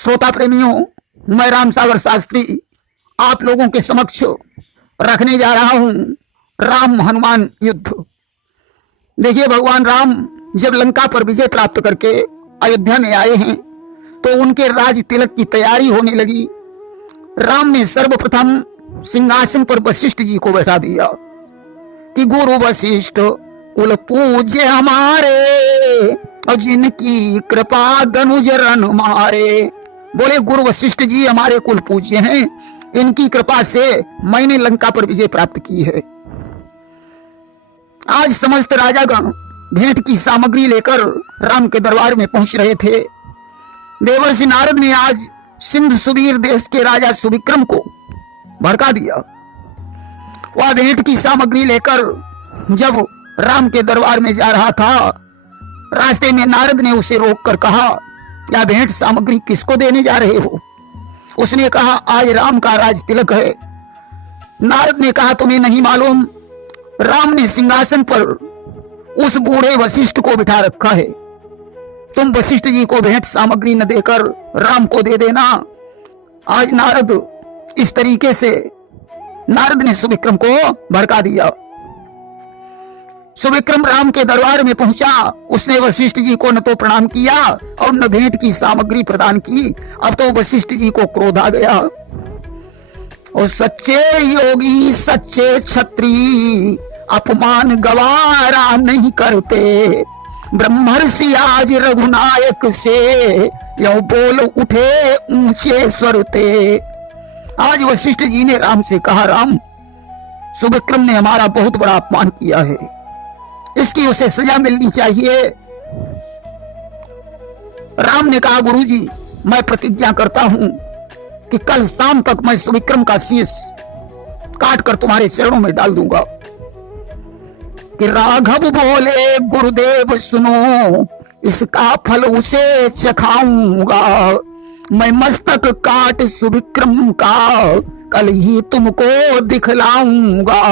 श्रोता प्रेमियों, मैं राम सागर शास्त्री आप लोगों के समक्ष रखने जा रहा हूं राम हनुमान युद्ध। देखिए, भगवान राम जब लंका पर विजय प्राप्त करके अयोध्या में आए हैं तो उनके राज तिलक की तैयारी होने लगी। राम ने सर्वप्रथम सिंहासन पर वशिष्ठ जी को बैठा दिया कि गुरु वशिष्ठ कुल पूज्य हमारे और जिनकी कृपा धनुजरन मारे। बोले, गुरु वशिष्ठ जी हमारे कुल पूज्य हैं, इनकी कृपा से मैंने लंका पर विजय प्राप्त की है। आज समस्त राजागण भेंट की सामग्री लेकर राम के दरबार में पहुंच रहे थे। देवर्षि नारद ने आज सिंध सुबीर देश के राजा सुविक्रम को भड़का दिया। वह भेंट की सामग्री लेकर जब राम के दरबार में जा रहा था, रास्ते में नारद ने उसे रोककर कहा, क्या भेंट सामग्री किसको देने जा रहे हो? उसने कहा, आज राम का राज तिलक है। नारद ने कहा, तुम्हें नहीं मालूम, राम ने सिंहासन पर उस बूढ़े वशिष्ठ को बिठा रखा है। तुम वशिष्ठ जी को भेंट सामग्री न देकर राम को दे देना। आज नारद इस तरीके से नारद ने सुविक्रम को भड़का दिया। सुविक्रम राम के दरबार में पहुंचा। उसने वशिष्ठ जी को न तो प्रणाम किया और न भेंट की सामग्री प्रदान की। अब तो वशिष्ठ जी को क्रोध आ गया। और सच्चे योगी सच्चे क्षत्रिय अपमान गवारा नहीं करते। ब्रह्मर्षि आज रघुनायक से यो बोल उठे ऊंचे स्वरते। आज वशिष्ठ जी ने राम से कहा, राम, सुविक्रम ने हमारा बहुत बड़ा अपमान किया है, इसकी उसे सजा मिलनी चाहिए। राम ने कहा, गुरुजी, मैं प्रतिज्ञा करता हूं कि कल शाम तक मैं सुविक्रम का शीश काट कर तुम्हारे चरणों में डाल दूंगा। कि राघव बोले, गुरुदेव सुनो, इसका फल उसे चखाऊंगा। मैं मस्तक काट सुविक्रम का कल ही तुमको दिखलाऊंगा।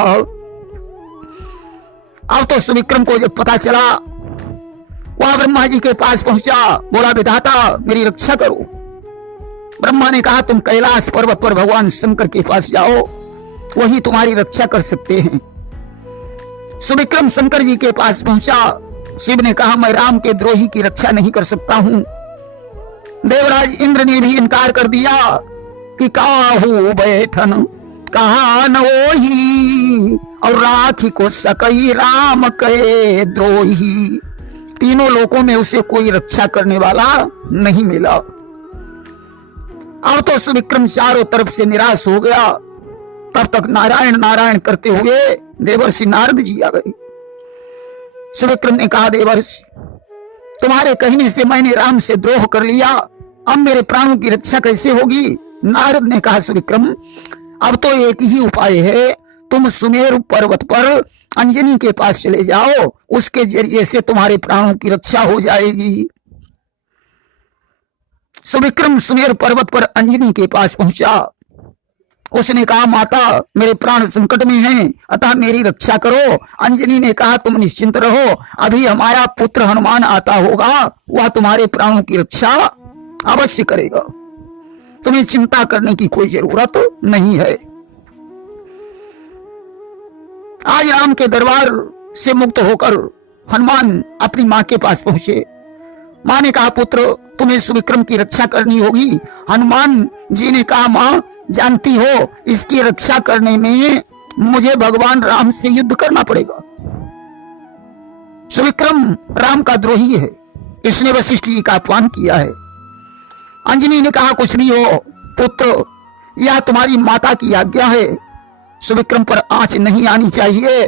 अब तो सुविक्रम को जब पता चला, वह ब्रह्मा जी के पास पहुंचा। बोला, विधाता मेरी रक्षा करो। ब्रह्मा ने कहा, तुम कैलाश पर्वत पर भगवान शंकर के पास जाओ, वही तुम्हारी रक्षा कर सकते हैं। सुविक्रम शंकर जी के पास पहुंचा। शिव ने कहा, मैं राम के द्रोही की रक्षा नहीं कर सकता हूं। देवराज इंद्र ने भी इनकार कर दिया कि काहू बैठन कहा न वही और राखी को सकई राम के द्रोही। तीनों लोकों में उसे कोई रक्षा करने वाला नहीं मिला। अब तो सुविक्रम चारों तरफ से निराश हो गया। तब तक नारायण नारायण करते हुए देवर्षि नारद जी आ गए। सुविक्रम ने कहा, देवर्षि, तुम्हारे कहने से मैंने राम से द्रोह कर लिया, अब मेरे प्राणों की रक्षा कैसे होगी? नारद ने कहा, सुविक्रम, अब तो एक ही उपाय है, तुम सुमेरु पर्वत पर अंजनी के पास चले जाओ, उसके जरिए से तुम्हारे प्राणों की रक्षा हो जाएगी। सुविक्रम सुमेरु पर्वत पर अंजनी के पास पहुंचा। उसने कहा, माता, मेरे प्राण संकट में हैं, अतः मेरी रक्षा करो। अंजनी ने कहा, तुम निश्चिंत रहो, अभी हमारा पुत्र हनुमान आता होगा, वह तुम्हारे प्राणों की रक्षा अवश्य करेगा, तुम्हें चिंता करने की कोई जरूरत नहीं है। आज राम के दरबार से मुक्त होकर हनुमान अपनी मां के पास पहुंचे। मां ने कहा, पुत्र, तुम्हें सुविक्रम की रक्षा करनी होगी। हनुमान जी ने कहा, मां, जानती हो, इसकी रक्षा करने में मुझे भगवान राम से युद्ध करना पड़ेगा। सुविक्रम राम का द्रोही है, इसने वशिष्ठ जी का अपमान किया है। अंजनी ने कहा, कुछ भी हो पुत्र, यह तुम्हारी माता की आज्ञा है, सुविक्रम पर आंच नहीं आनी चाहिए।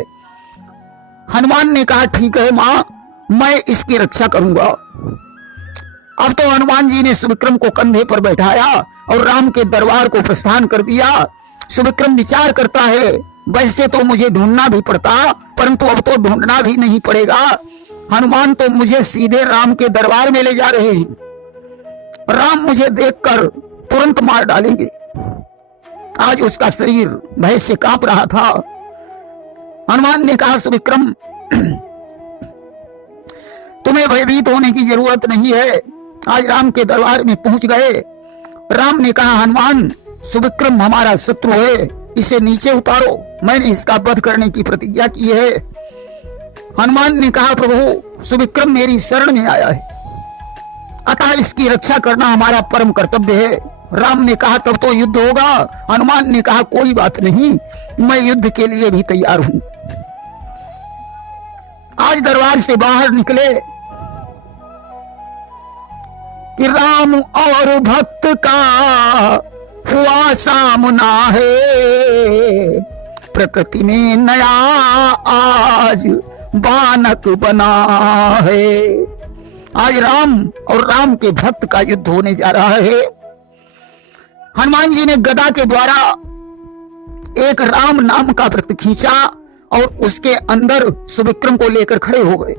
हनुमान ने कहा, ठीक है मां, मैं इसकी रक्षा करूंगा। अब तो हनुमान जी ने सुविक्रम को कंधे पर बैठाया और राम के दरबार को प्रस्थान कर दिया। सुविक्रम विचार करता है, वैसे तो मुझे ढूंढना भी पड़ता, परंतु अब तो ढूंढना भी नहीं पड़ेगा। हनुमान तो मुझे सीधे राम के दरबार में ले जा रहे हैं, राम मुझे देखकर तुरंत मार डालेंगे। आज उसका शरीर भय से कांप रहा था। हनुमान ने कहा, सुविक्रम, तुम्हें भयभीत होने की जरूरत नहीं है। आज राम के दरबार में पहुंच गए, राम ने कहा, हनुमान, सुविक्रम हमारा शत्रु है, इसे नीचे उतारो, मैंने इसका वध करने की प्रतिज्ञा की है। हनुमान ने कहा, प्रभु, सुविक्रम मेरी शरण में आया है, अतः इसकी रक्षा करना हमारा परम कर्तव्य है। राम ने कहा, तब तो युद्ध होगा। हनुमान ने कहा, कोई बात नहीं, मैं युद्ध के लिए भी तैयार हूं। आज दरबार से बाहर निकले कि राम और भक्त का हुआ सामना है, प्रकृति में नया आज बानक बना है। आज राम और राम के भक्त का युद्ध होने जा रहा है। हनुमान जी ने गदा के द्वारा एक राम नाम का वृत्त खींचा और उसके अंदर सुविक्रम को लेकर खड़े हो गए।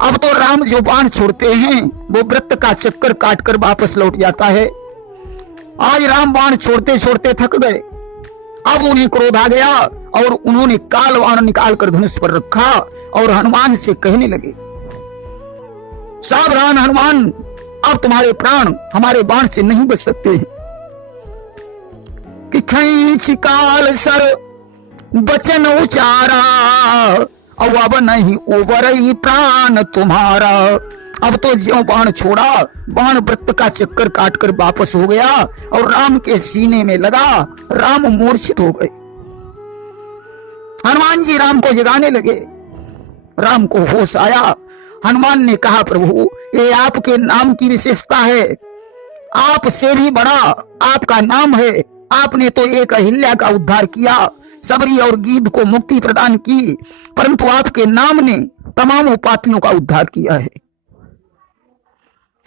अब तो राम जो बाण छोड़ते हैं वो वृत्त का चक्कर काटकर वापस लौट जाता है। आज राम बाण छोड़ते छोड़ते थक गए। अब उन्हें क्रोध आ गया और उन्होंने काल बाण निकालकर धनुष पर रखा और हनुमान से कहने लगे, सावधान हनुमान, अब तुम्हारे प्राण हमारे बाण से नहीं बच सकते हैं। कि खींच काल सर बचन उचारा, अब नहीं उबरई प्राण तुम्हारा। अब तो ज्यों बाण छोड़ा, बाण वृत्त का चक्कर काटकर वापस हो गया और राम के सीने में लगा। राम मूर्छित हो गए। हनुमान जी राम को जगाने लगे। राम को होश आया। हनुमान ने कहा, प्रभु, ये आपके नाम की विशेषता है, आप से भी बड़ा आपका नाम है। आपने तो एक अहिल्या का उद्धार किया, सबरी और गीध को मुक्ति प्रदान की, परंतु आपके नाम ने तमाम पापियों का उद्धार किया है।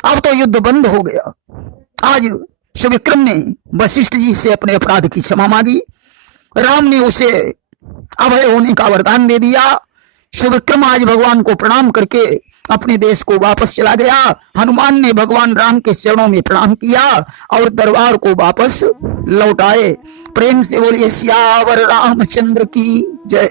अब तो युद्ध बंद हो गया। आज सुविक्रम ने वशिष्ठ जी से अपने अपराध की क्षमा मांगी। राम ने उसे अभय होने का वरदान दे दिया। सुविक्रम आज भगवान को प्रणाम करके अपने देश को वापस चला गया। हनुमान ने भगवान राम के चरणों में प्रणाम किया और दरबार को वापस लौटाए। प्रेम से बोलिए सियावर रामचंद्र की जय।